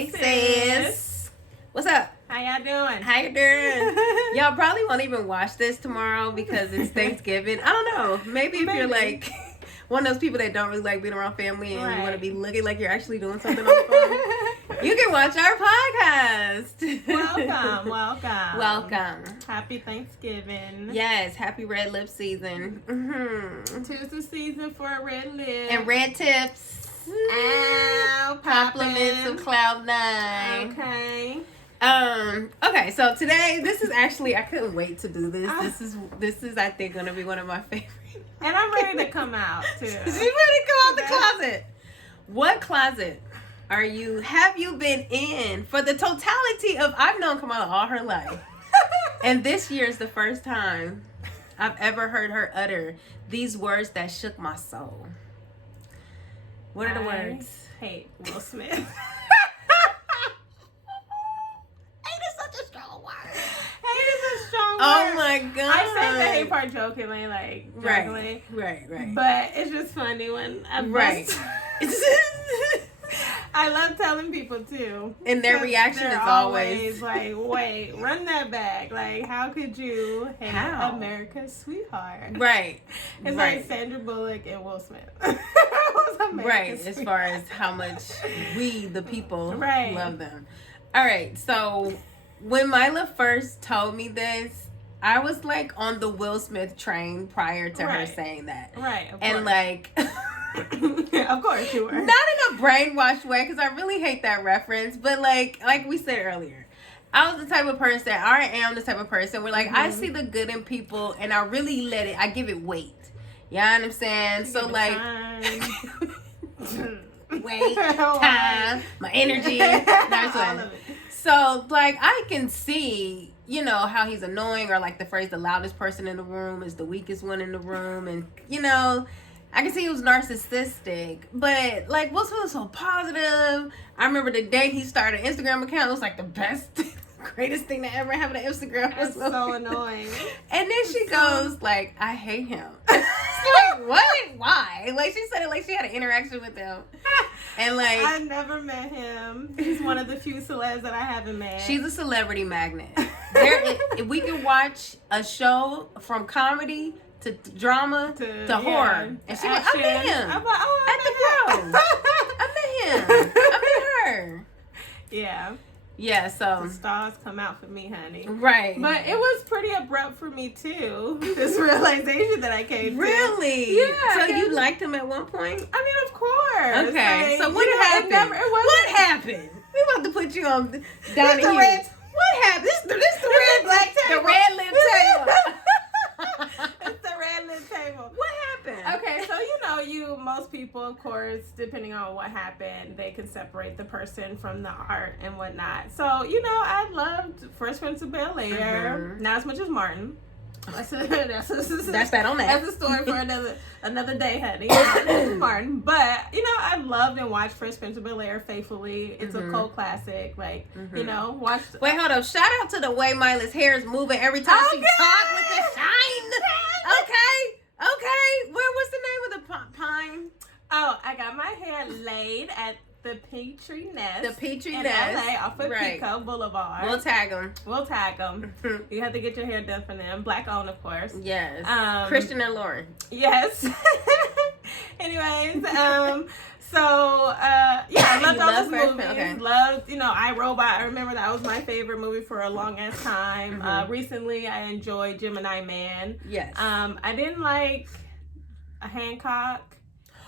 Hey, sis. What's up? How y'all doing? How you doing? Y'all probably won't even watch this tomorrow because it's Thanksgiving. I don't know. Maybe if you're like one of those people that don't really like being around family and you want to be looking like you're actually doing something on the phone, you can watch our podcast. Welcome. Happy Thanksgiving. Yes, happy red lip season. Mm-hmm. 'Tis the season for a red lip. And red tips. Ow, compliments of Cloud9. Okay. Okay, so today, this is actually, I couldn't wait to do this. This is I think gonna be one of my favorites. And I'm ready to come out too. She's ready to come out the closet. What closet have you been in for the totality of, I've known Kamala all her life. And this year is the first time I've ever heard her utter these words that shook my soul. What are the words? Hate Will Smith. Hate is such a strong word. Hate is a strong word. Oh my god. I say the hate part jokingly, like jokingly. Right. But it's just funny when I I love telling people too. And their reaction is always like, wait, run that back. Like, how could you hate America's sweetheart? Right. It's like Sandra Bullock and Will Smith. Right, as far as how much we, the people, love them. All right, so when Mila first told me this, I was like on the Will Smith train prior to her saying that. Right, and like... of course you were. Not in a brainwashed way, because I really hate that reference, but like we said earlier, I was the type of person, I am the type of person where like I see the good in people and I really I give it weight. You know what I'm saying? So like weight, time, my energy. So like I can see, you know, how he's annoying, or like the phrase, the loudest person in the room is the weakest one in the room, and you know, I can see he was narcissistic, but like Will Smith was so positive. I remember the day he started an Instagram account, it was like the best, greatest thing to ever happen to Instagram. That's so annoying. And then she goes like, I hate him. Like, what? Why? Like, she said it like she had an interaction with him. And like, I've never met him. He's one of the few celebs that I haven't met. She's a celebrity magnet. If we can watch a show from comedy to drama to horror, and she was, I met him. I'm like, oh, at the Bros. I met him. I met her. Yeah, so the stars come out for me, honey. Right. But it was pretty abrupt for me too. This realization that I came to. Really? Yeah. So you liked him at one point? I mean, of course. Okay. Like, so what happened? What happened? We about to put you on down the red. What happened? This the red black table. The red lip table. It's the red lip table. What happened? Okay, so most people, of course, depending on what happened, they can separate the person from the art and whatnot. So, I loved Fresh Prince of Bel-Air. Not as much as Martin. That's that on that. That's a story for another day, honey. Martin. But, I loved and watched Fresh Prince of Bel-Air faithfully. It's a cult classic. Like, watched... Wait, hold up. Shout out to the way Mila's hair is moving every time she talks with the shine. Okay. What's the name of the pine? Oh, I got my hair laid at the Petrie Nest. The Petrie in Nest. LA, off of Pico Boulevard. We'll tag them. You have to get your hair done for them. Black owned, of course. Yes. Christian and Lauren. Yes. Anyways, I loved all those movies. Okay. Loved, I, Robot. I remember that was my favorite movie for a long ass time. Recently, I enjoyed Gemini Man. Yes. I didn't like Hancock.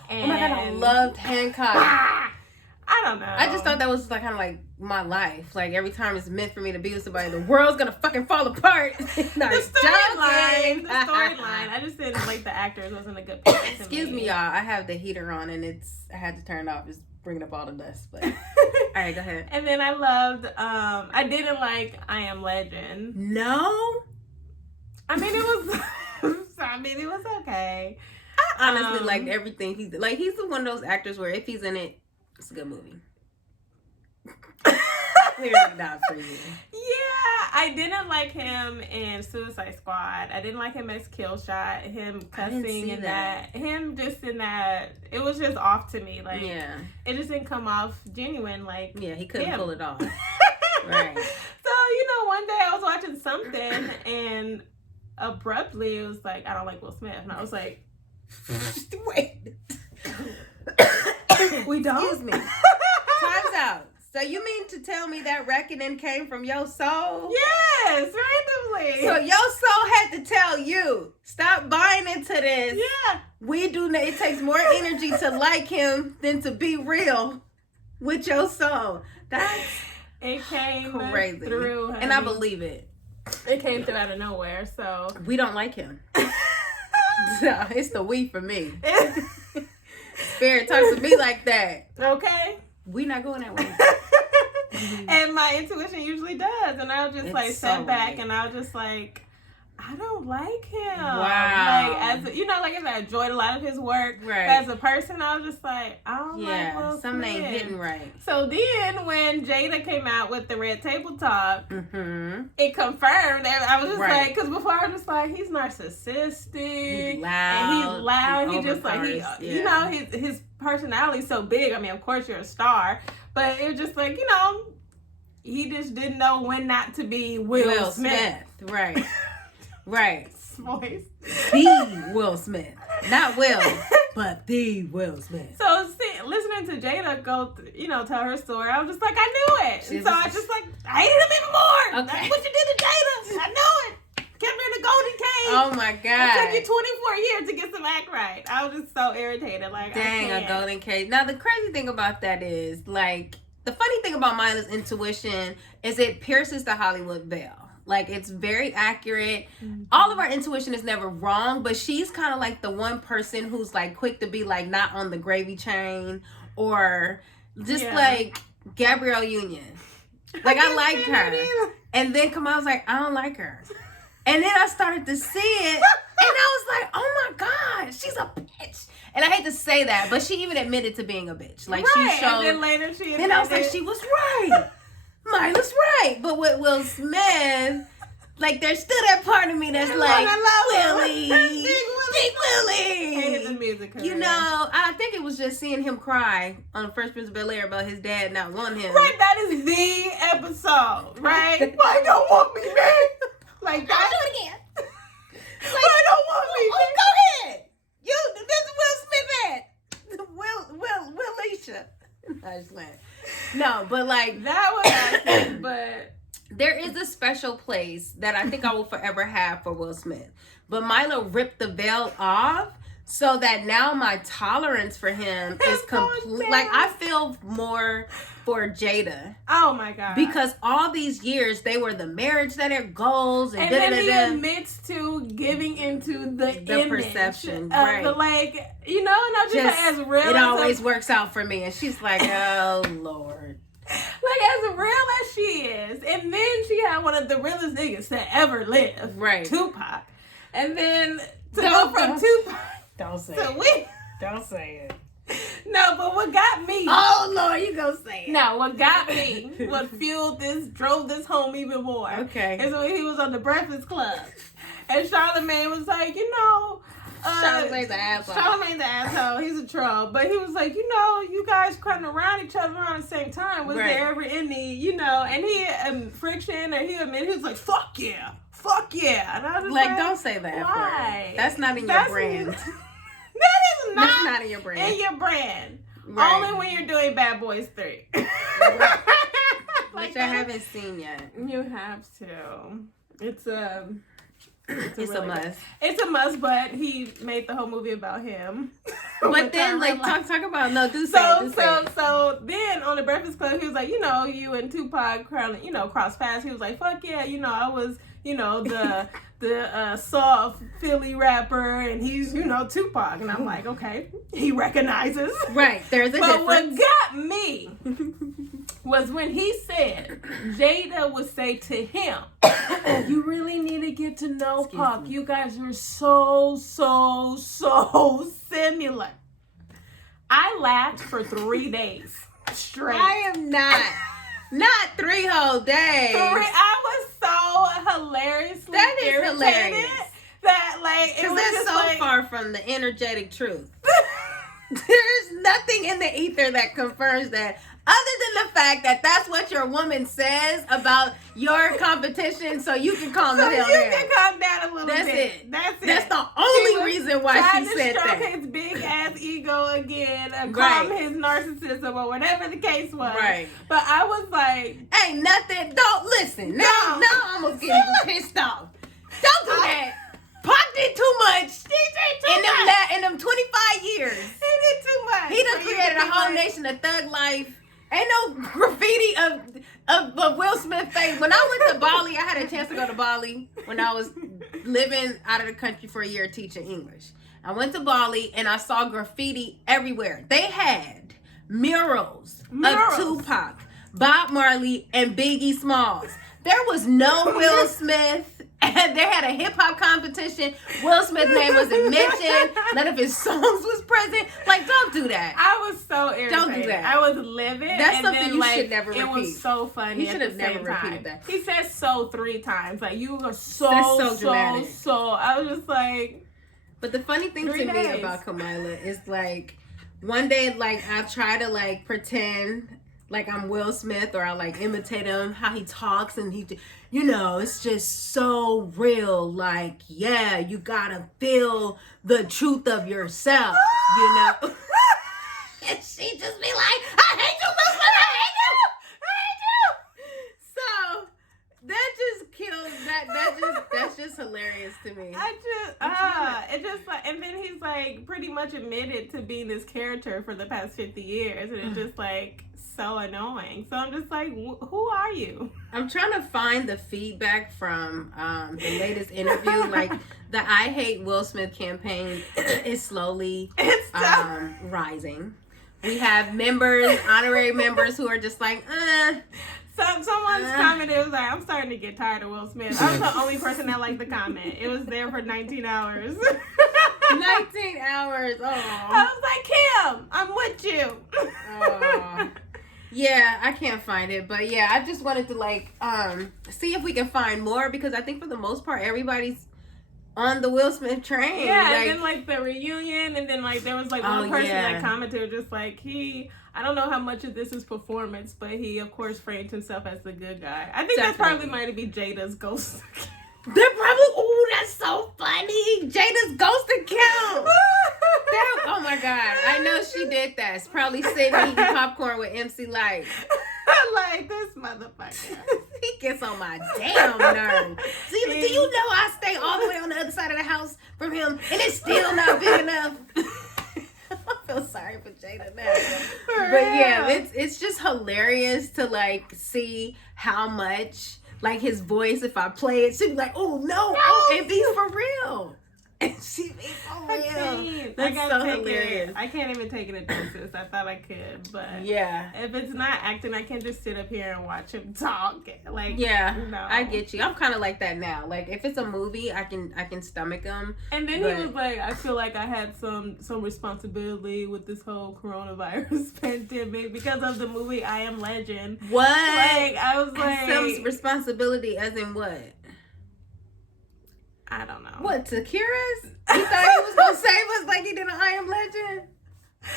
And oh my god, I loved Hancock. I don't know. I just thought that was like kind of like my life. Like every time it's meant for me to be with somebody, the world's gonna fucking fall apart. The storyline. I just didn't like the actors. Wasn't a good pick. Excuse me, y'all. I have the heater on and I had to turn it off. It's bringing up all the dust. But all right, go ahead. And then I loved. I didn't like I Am Legend. No. I mean, it was. It was okay. I honestly liked everything he's like. He's one of those actors where if he's in it, it's a good movie. Clearly not for you. Yeah, I didn't like him in Suicide Squad. I didn't like him as Killshot. Him cussing and that. Him just in that. It was just off to me. Like, it just didn't come off genuine. Like, he couldn't pull it off. Right. So, one day I was watching something and abruptly it was like, I don't like Will Smith. And I was like, wait. We don't? Excuse me. Time's out. So you mean to tell me that reckoning came from your soul? Yes, randomly. So your soul had to tell you, stop buying into this. Yeah. We do not, it takes more energy to like him than to be real with your soul. It came crazy. Through, honey. And I believe it. It came through out of nowhere, so. We don't like him. So it's the we for me. Spirit talks to me like that. Okay. We not going that way. And my intuition usually does. And I'll just sit back and I'll just I don't like him. Wow. As I enjoyed a lot of his work. Right. As a person, I was just I don't like Will something Smith. ain't hitting right. So then when Jada came out with the Red Table Talk, it confirmed. I was just because before I was just he's narcissistic. He's loud. He just his personality's so big. I mean, of course you're a star, but it was just he just didn't know when not to be Will Smith. Right. Right. Voice. The Will Smith. Not Will, but the Will Smith. So listening to Jada go, tell her story, I was just I knew it. And so I just I hated him even more. Okay. That's what you did to Jada. I knew it. Kept her in the golden cage. Oh my God. It took you 24 years to get some act right. I was just so irritated. Dang, a golden cage. Now the crazy thing about that is the funny thing about mindless intuition is it pierces the Hollywood veil. It's very accurate. All of our intuition is never wrong, but she's kind of the one person who's quick to be not on the gravy train or just Gabrielle Union. I liked her. And then Kamal's I don't like her. And then I started to see it and I was oh my God, she's a bitch. And I hate to say that, but she even admitted to being a bitch. She showed. And then later she admitted. Then I was she was right. Miley's right. But with Will Smith, there's still that part of me that's Willie. Big Willie. Hated the music. I think it was just seeing him cry on Fresh Prince of Bel-Air about his dad not wanting him. Right, that is the episode, right? Why don't want me, man? I'll do it again. Why don't want me, man? Go ahead. This is Will Smith at. Willisha. I just went. No, but that was awesome, but there is a special place that I think I will forever have for Will Smith. But Milo ripped the veil off so that now my tolerance for him is complete. I feel more for Jada. Oh my God. Because all these years they were the marriage that are goals and then he admits to giving into the image perception, of right? And I'm just as real. It always works out for me, and she's oh Lord. As real as she is, and then she had one of the realest niggas to ever live, right? Tupac, and then to go from Tupac. Don't say it. Don't say it. No, but what got me? Oh Lord, you gonna say it? No, what got me, what drove this home even more. Okay, is when he was on the Breakfast Club, and Charlamagne was Charlamagne's an asshole. Charlamagne's an asshole. He's a troll, but he was you guys cutting around each other around the same time. Was there ever any, And he friction, or he admitted he was fuck yeah, and I was don't say that. Why? That's not in your brand. That is That's not in your brand. In your brand. Right. Only when you're doing Bad Boys 3. Which I haven't seen yet. You have to. It's a must. It's a must, but he made the whole movie about him. But then, talk about So then on the Breakfast Club, he was you and Tupac, cross paths. He was fuck yeah, I was, the soft Philly rapper, and he's, Tupac. And I'm okay, he recognizes. Right, there's a difference. But what got me was when he said, Jada would say to him, you really need to get to know Pac. You guys are so similar. I laughed for 3 days straight. I am not 3 whole days. I was so hilariously That is irritated hilarious. that like it was that's just so like, far from the energetic truth. There's nothing in the ether that confirms that, other than the fact that that's what your woman says about your competition, so you can calm the hell down. So you can calm down a little That's bit. it. That's it. That's the only reason why she said trying to that. stroke his big ass ego again and Right. calm his narcissism or whatever the case was. Right. But I was like, Ain't nothing. Don't listen. Now I'm almost getting pissed off. Don't do that. Pop did too much. In them 25 years. He did too much. He done created a whole nation of thug life. Ain't no graffiti of Will Smith face. When I went to Bali, I had a chance to go to Bali when I was living out of the country for a year teaching English. I went to Bali and I saw graffiti everywhere. They had murals. Of Tupac, Bob Marley, and Biggie Smalls. There was no Will Smith. And they had a hip hop competition. Will Smith's name wasn't mentioned. None of his songs was present. Like, don't do that. I was so irritated. Don't do that. I was livid. That's and something then, you like, should never repeat. It was so funny. He should have never repeated that. He said so 3 times. Like, you were That's so dramatic. I was just like. But the funny thing to me about Kamila is, like, one day, like, I try to, like, pretend like I'm Will Smith, or I like imitate him, how he talks, and he, you know, it's just so real. Like, yeah, you gotta feel the truth of yourself, you know. And she just be like, I hate you, Will Smith, I hate you, I hate you. So that just kills that's just hilarious to me. It just like, and then he's like pretty much admitted to being this character for the past 50 years, and it's just like so annoying. So I'm just like, who are you? I'm trying to find the feedback from the latest interview. Like, the I Hate Will Smith campaign is slowly rising. We have members, honorary members, who are just like, Someone's commented, was like, I'm starting to get tired of Will Smith. I was the only person that liked the comment. It was there for 19 hours. 19 hours. Oh. I was like, Kim, I'm with you. Oh. Yeah, I can't find it, but yeah, I just wanted to like see if we can find more, because I think for the most part everybody's on the Will Smith train. Yeah, like, and then like the reunion, and then like there was like one person that commented just like, I don't know how much of this is performance, but he of course framed himself as the good guy. I think that's probably might be Jada's ghost. They're probably, that's so funny. Jada's ghost account. Oh my God. I know she did that. It's probably sitting eating popcorn with MC Light. Like, this motherfucker. He gets on my damn nerve. Do you know I stay all the way on the other side of the house from him, and it's still not big enough? I feel sorry for Jada now. But yeah, it's just hilarious to like see how much, like, his voice, if I play it, she'd be like, oh no, oh, it be for real. And she be for real. That's so hilarious. I can't even take it at doses. I thought I could, but yeah, if it's not acting, I can't just sit up here and watch him talk. Like, yeah, no. I get you. I'm kind of like that now. Like, if it's a movie, I can stomach them. And then he was like, I feel like I had some responsibility with this whole coronavirus pandemic because of the movie I Am Legend. What? Like, I was like, some responsibility as in what? I don't know. What, to cure us? He thought he was gonna save us like he did an I Am Legend?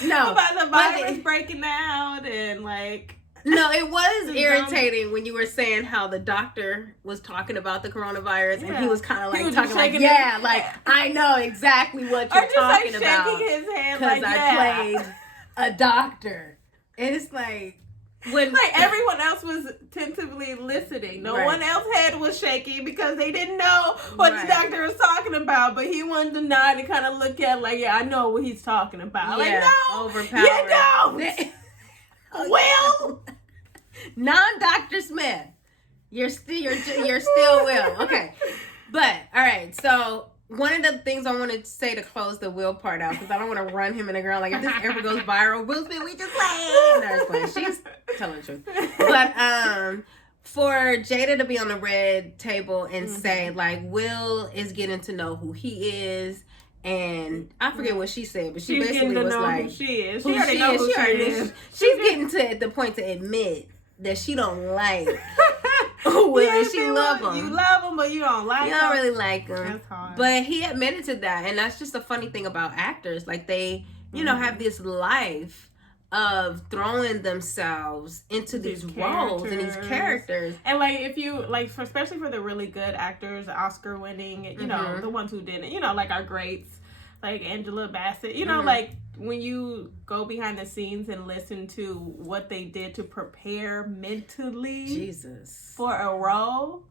No. About the virus breaking out and like. No, it was irritating when you were saying how the doctor was talking about the coronavirus, and he was kind of like talking like, yeah, like, I know exactly what you're talking like about. Shaking his hand because like, I played a doctor. And it's like, when like everyone else was tentatively listening. No one else's head was shaking because they didn't know what the doctor was talking about. But he wanted to nod and kind of look at like, yeah, I know what he's talking about. Yeah, like, no, overpowered. You don't. Will, non-Dr. Smith, you're still Will. Okay, but all right. So one of the things I want to say to close the Will part out, because I don't want to run him in the ground. Like, if this ever goes viral, Will Smith, we just played. No, it's playing. She's telling the truth. But for Jada to be on the red table and say like, Will is getting to know who he is. And I forget what she said, but she basically was like, who she is. She already knows who she is. She's getting to the point to admit that she don't like Well, she love him. You love him, but you don't like him. You don't really like him. That's hard. But he admitted to that, and that's just a funny thing about actors. Like they, you know, have this life of throwing themselves into these roles and these characters. And like if you like, especially for the really good actors, Oscar winning, you know, the ones who didn't, you know, like our greats, like Angela Bassett, you know, like when you go behind the scenes and listen to what they did to prepare mentally for a role,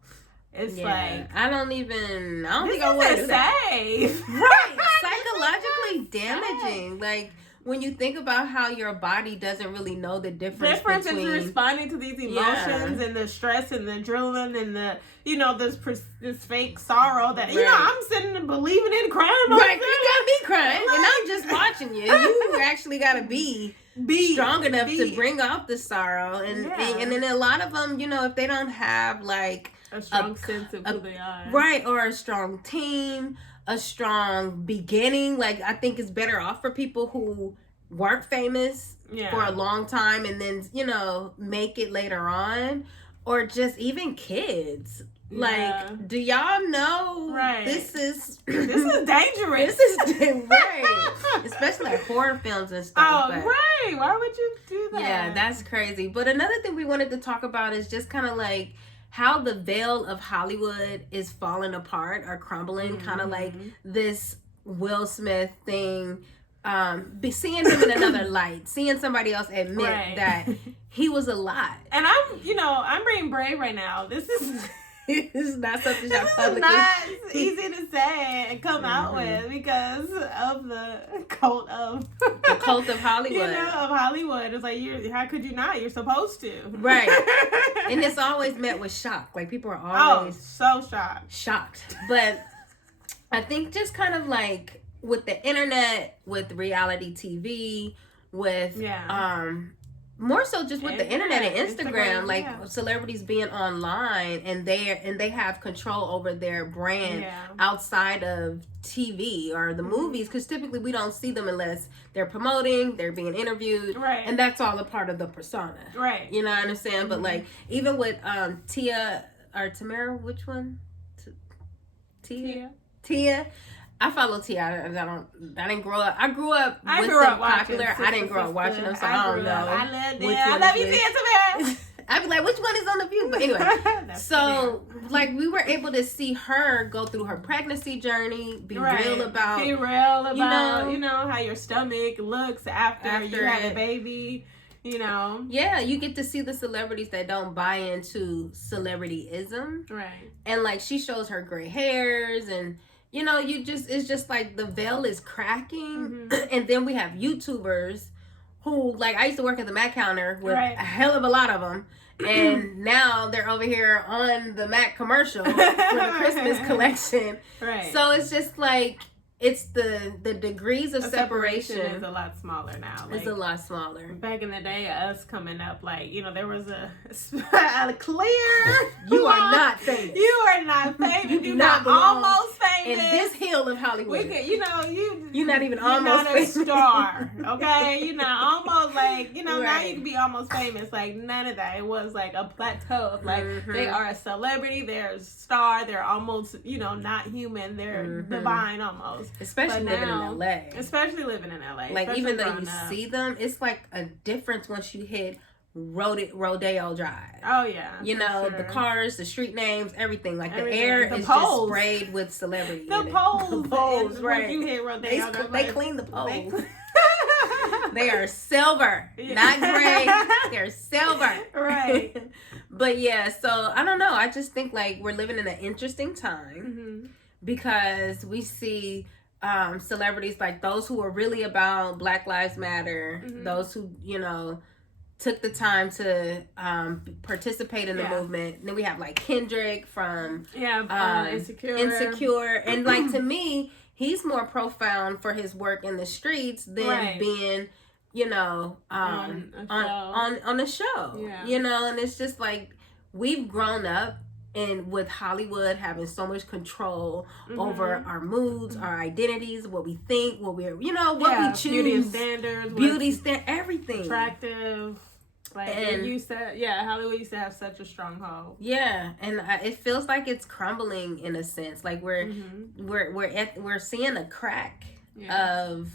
it's like I don't think I would want to say right, psychologically damaging. Like when you think about how your body doesn't really know the difference between responding to these emotions and the stress and the adrenaline and the, you know, this fake sorrow that, you know, I'm sitting and believing in crying. Right, you got me crying, and I'm just watching you. You actually got to be strong enough to bring out the sorrow. And then a lot of them, you know, if they don't have like a strong sense of who they are. Right, or a strong team, a strong beginning. Like, I think it's better off for people who weren't famous for a long time and then, you know, make it later on. Or just even kids. Like, do y'all know this is dangerous? This is right. Especially like horror films and stuff. Oh, right. Why would you do that? Yeah, that's crazy. But another thing we wanted to talk about is just kind of like how the veil of Hollywood is falling apart or crumbling, kind of like this Will Smith thing. Seeing him in another light, seeing somebody else admit that he was a lot. And I'm being brave right now. This is not something y'all publicly. Not easy to say and come out with because of the cult of Hollywood. You know, of Hollywood. It's like how could you not? You're supposed to. Right. And it's always met with shock. Like people are always so shocked. But I think just kind of like with the internet, with reality TV, with more so just with the internet and Instagram, like celebrities being online and they have control over their brand outside of TV or the movies, because typically we don't see them unless they're promoting, they're being interviewed, and that's all a part of the persona, you know what I'm saying? But like even with Tamara, which one? Tia. I follow Tia. I didn't grow up. I grew up with them popular. I didn't grow up watching them, so I don't know. I love you, Tia Tamara. I'd be like, which one is on the View? But anyway, so like we were able to see her go through her pregnancy journey, be real about you know how your stomach looks after you have a baby. You know, you get to see the celebrities that don't buy into celebrityism, and like she shows her gray hairs and. You know, it's just like the veil is cracking. And then we have YouTubers who, like, I used to work at the Mac counter with a hell of a lot of them. And now they're over here on the Mac commercial for the Christmas collection. So it's just like, it's the degrees of separation is a lot smaller now. It's a lot smaller. Back in the day, us coming up, like, you know, there was a clear. You are not famous. You are not famous. You're not almost famous. In this hill of Hollywood. You're not even almost famous. You're not a star, okay? You're not almost like, you know, now you can be almost famous. Like, none of that. It was like a plateau of like, they are a celebrity, they're a star, they're almost, you know, not human, they're divine almost. Especially living in LA. Especially living in LA. Like, even though you see them, it's like a difference once you hit Rodeo Drive. Oh, yeah. You know, the cars, the street names, everything. Like, the air is just sprayed with celebrity. The poles, right. You hit Rodeo Drive. They clean the poles. They are silver, not gray. They're silver. Right. But, yeah, so, I don't know. I just think, like, we're living in an interesting time because we see... celebrities like those who are really about Black Lives Matter, those who, you know, took the time to participate in the movement. And then we have like Kendrick from Insecure. And like to me, he's more profound for his work in the streets than being, you know, on a show. Yeah. You know, and it's just like we've grown up. And with Hollywood having so much control over our moods, our identities, what we think, what we're, you know, what we choose. Beauty standards. Everything. Attractive. Like Hollywood used to have such a stronghold. Yeah, and it feels like it's crumbling in a sense. Like we're seeing a crack of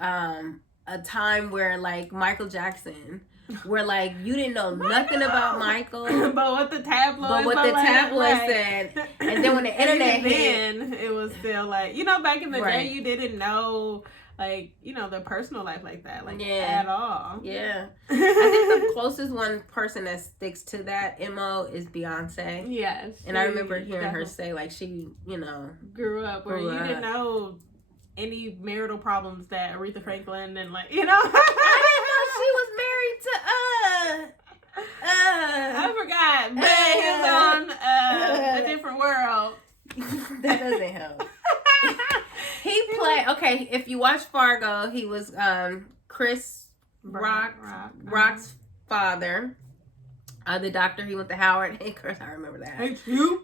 a time where like Michael Jackson, where like you didn't know nothing about Michael, but what the tabloids said, and then when the internet hit, it was still like back in the day you didn't know like the personal life like that at all. Yeah, I think the closest one person that sticks to that MO is Beyonce. Yes, and I remember hearing her say like she grew up where you didn't know any marital problems that Aretha Franklin and like I didn't know she was married to I forgot, but he was on a different world. That doesn't help. He played if you watch Fargo, he was Chris Rock's father, the doctor. He went to Howard. Hey, Chris, I remember that. Hey, you.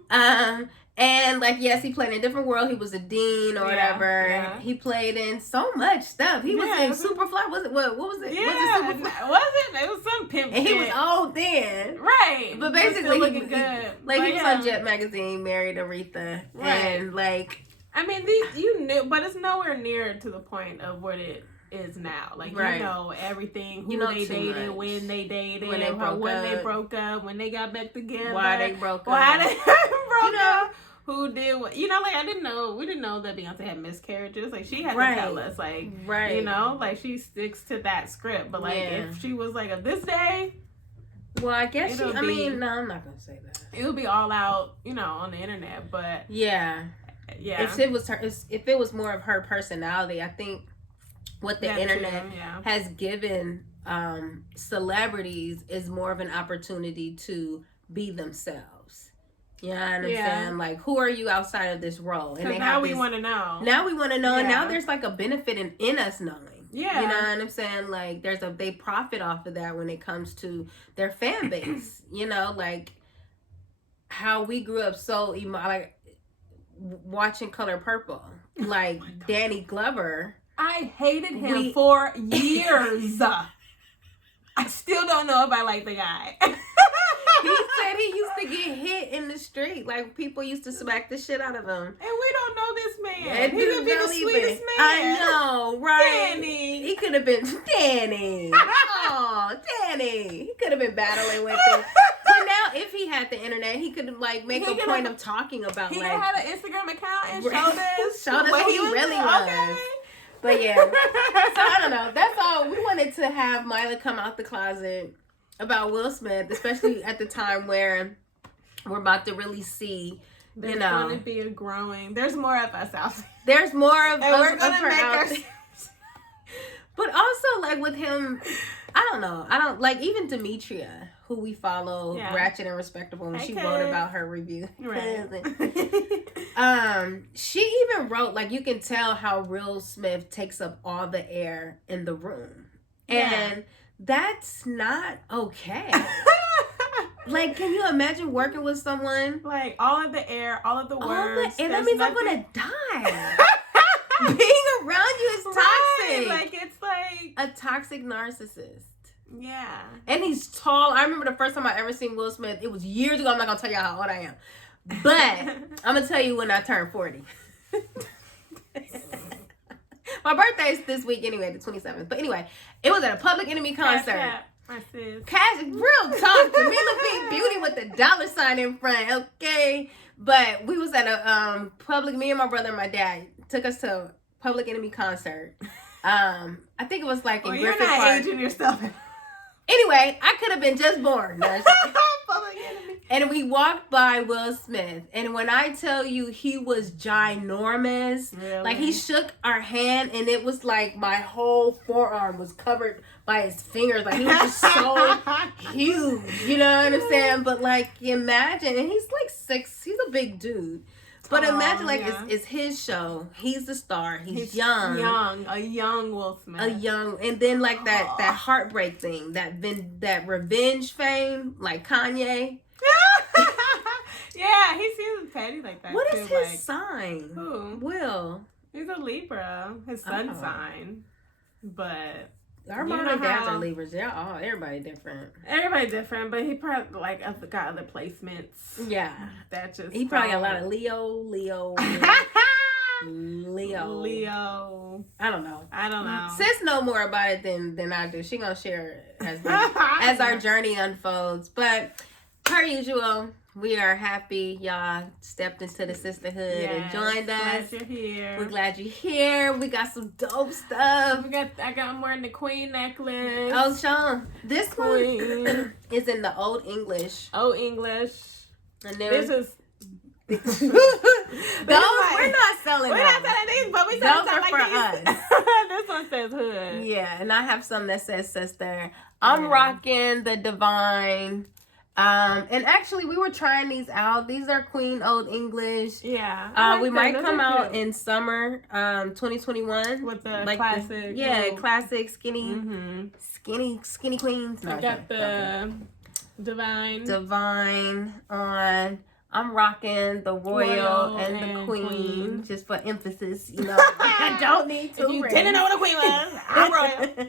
And like yes, he played in a different world. He was a dean or whatever. Yeah. He played in so much stuff. He was in Superfly. Was it what was it? Yeah, was it Superfly? It was some pimp and shit. he was old then, right? But basically, he looking good. He was on Jet Magazine, married Aretha, and like. I mean, you knew, but it's nowhere near to the point of what it is now. Like you know everything, who they dated, much. When they dated, when they broke up, when they got back together, why they broke up, up. Who did what? Like we didn't know that Beyonce had miscarriages. Like she had to tell us, like like she sticks to that script. But like if she was like of this day, well, I guess no, I'm not gonna say that. It would be all out, on the internet. But yeah. If it was more of her personality, I think what the internet has given celebrities is more of an opportunity to be themselves. You know what I'm saying? Like, who are you outside of this role? And now we want to know. Now we want to know, and now there's like a benefit in us knowing. Yeah. You know what I'm saying? Like, they profit off of that when it comes to their fan base. Like how we grew up so watching Color Purple, like Danny Glover. I hated him for years. I still don't know if I like the guy. He said he used to get hit in the street. Like people used to smack the shit out of him. And we don't know this man. And he could be the sweetest man. I know, right? Danny. He could have been Danny. Oh, Danny. He could have been battling with him. But now, if he had the internet, he could make a point of talking about. He had an Instagram account and showed us who he really was. Okay. But yeah, so I don't know. That's all. We wanted to have Mila come out the closet about Will Smith, especially at the time where we're about to really see. There's going to be there's more of us out there. There's more of and us. We're going to make our. But also, like with him, I don't know. I don't like even Demetria, who we follow, Ratchet and Respectable, and she wrote about her review. Right. She even wrote, like, you can tell how Will Smith takes up all the air in the room. And that's not okay. Like, can you imagine working with someone? Like, all of the air, all of the words. And that means I'm going to die. Being around you is toxic. Like, it's like a toxic narcissist. Yeah. And he's tall. I remember the first time I ever seen Will Smith. It was years ago. I'm not going to tell y'all how old I am. But I'm going to tell you when I turned 40. My birthday's this week anyway, the 27th. But anyway, it was at a Public Enemy concert. My sis. Real talk. Jamila Pink Beauty with the $ in front. Okay. But we was at a me and my brother and my dad took us to a Public Enemy concert. I think it was like in Griffith Park. You're not aging yourself. Anyway, I could have been just born. No, and we walked by Will Smith, and when I tell you he was ginormous, really? Like he shook our hand, and it was like my whole forearm was covered by his fingers. Like he was just so huge, you know what I'm saying? But like, imagine, and he's like 6, he's a big dude. But imagine, like, it's his show. He's the star. He's young. A young Will Smith. And then, like, that heartbreak thing, that revenge fame, like Kanye. Yeah, he seems petty like that. What is his sign? Who? Will. He's a Libra. His sun sign. But Our mom and dads are Libras. Yeah, everybody different. Everybody different, but he probably like got other placements. Yeah, that just he probably got a lot of Leo. I don't know. Sis know more about it than I do. She gonna share it as our journey unfolds. But per usual, we are happy y'all stepped into the sisterhood and joined us. Glad you're here. We're glad you're here. We got some dope stuff. I got I'm wearing the Queen necklace. Oh, Sean, this Queen one is in the Old English. Old English. And then this is. Those we're not selling. We're not selling these, but we those are like for these. us. This one says hood. Yeah, and I have some that says sister. I'm rocking the Divine. And actually, we were trying these out. These are Queen Old English. Yeah. We might come out in summer, 2021 with the like classic. Classic skinny queens. No, I got the Divine on. I'm rocking the Royal and the Queen, just for emphasis. You know, I don't need to. You didn't know what a Queen was. I'm Royal.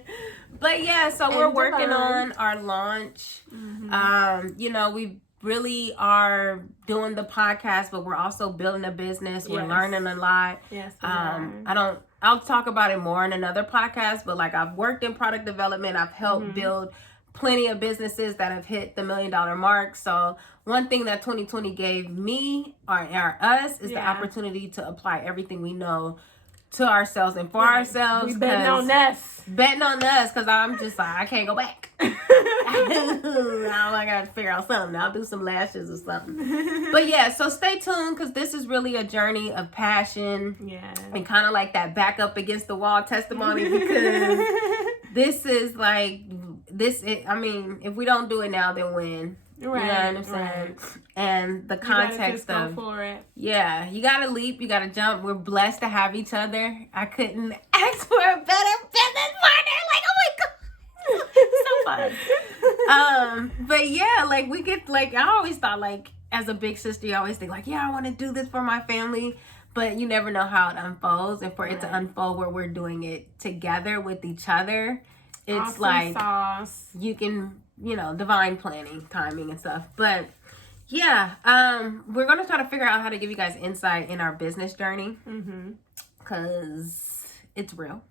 But yeah, so we're working on our launch. You know, we really are doing the podcast, but we're also building a business. We're learning a lot. Yes. I'll talk about it more in another podcast, but like I've worked in product development. I've helped build plenty of businesses that have hit the $1 million mark. So one thing that 2020 gave me or us is the opportunity to apply everything we know to ourselves and for ourselves. We betting on us. Betting on us, because I'm just like, I can't go back. Now I got to figure out something. I'll do some lashes or something. But yeah, so stay tuned, because this is really a journey of passion. Yeah. And kind of like that back up against the wall testimony, because this is like, I mean, if we don't do it now, then when? Right, you know what I'm saying? Right. And the context of go for it. Yeah, you gotta leap, you gotta jump. We're blessed to have each other. I couldn't ask for a better business partner. Like, oh my god, so fun. But yeah, like we get like I always thought like as a big sister, you always think like, yeah, I want to do this for my family. But you never know how it unfolds, and for it to unfold where we're doing it together with each other, it's awesome like sauce. You can. You know, divine planning, timing and stuff. But yeah, we're going to try to figure out how to give you guys insight in our business journey, because it's real.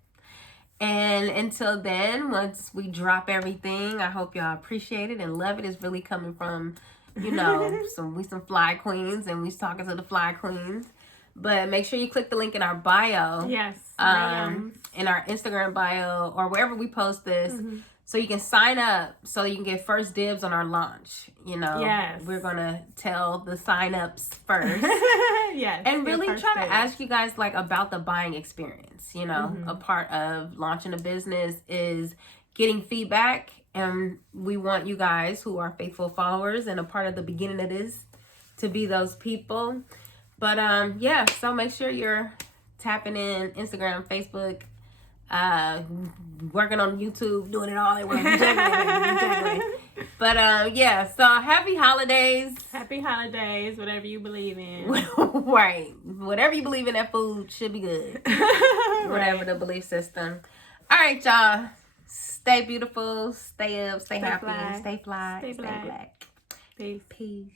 And until then, once we drop everything, I hope y'all appreciate it and love it. It's really coming from, you know, some fly queens, and we's talking to the fly queens. But make sure you click the link in our bio. Yes. In our Instagram bio or wherever we post this. So you can sign up so you can get first dibs on our launch. You know, we're going to tell the sign-ups first. And really try to ask you guys like about the buying experience. You know, a part of launching a business is getting feedback. And we want you guys who are faithful followers and a part of the beginning of this to be those people. But yeah, so make sure you're tapping in Instagram, Facebook, working on YouTube, doing it all at once. But yeah, so happy holidays. Happy holidays, whatever you believe in. Right. Whatever you believe in, that food should be good. Whatever the belief system. All right, y'all. Stay beautiful, stay up, stay happy, stay fly, stay black. Peace. Peace.